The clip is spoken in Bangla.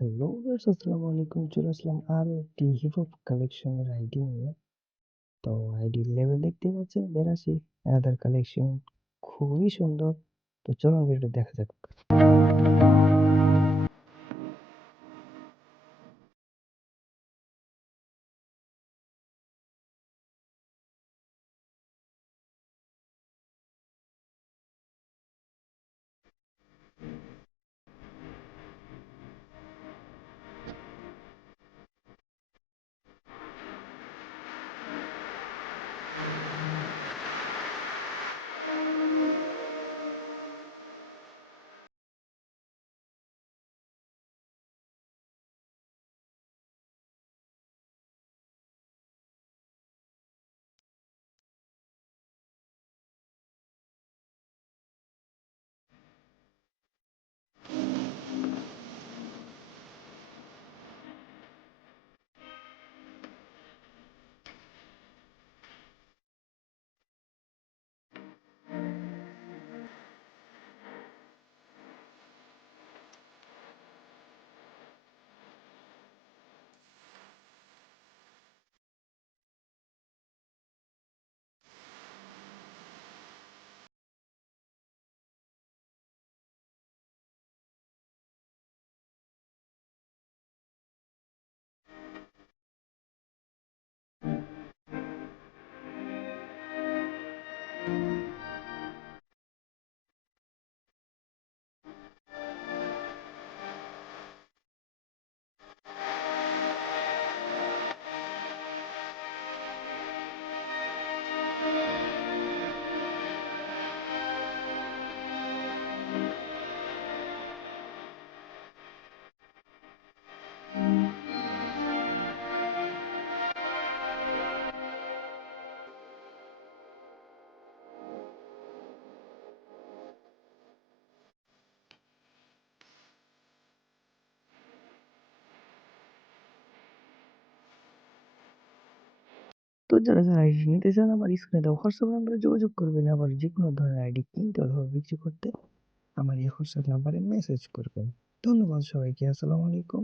হ্যালো গাইস আসসালামু আলাইকুম, চলে আসলাম আরও একটি হিপ হপ কালেকশনের আইডি নিয়ে। তো আইডি লেভেল দেখতে পাচ্ছেন বেরাশি আদার কালেকশন খুবই সুন্দর। তো চলুন ভিডিও দেখা যাক। তো যারা যারা নিতে চান আমার স্ক্রিনে দেওয়া হোয়াটসঅ্যাপ নাম্বারে যোগাযোগ করবেন, আবার যে কোনো ধরনের আইডি কিনতে অথবা বিক্রি করতে আমার এই হোয়াটসঅ্যাপ নাম্বারে মেসেজ করবেন। ধন্যবাদ সবাইকে, আসসালামু আলাইকুম।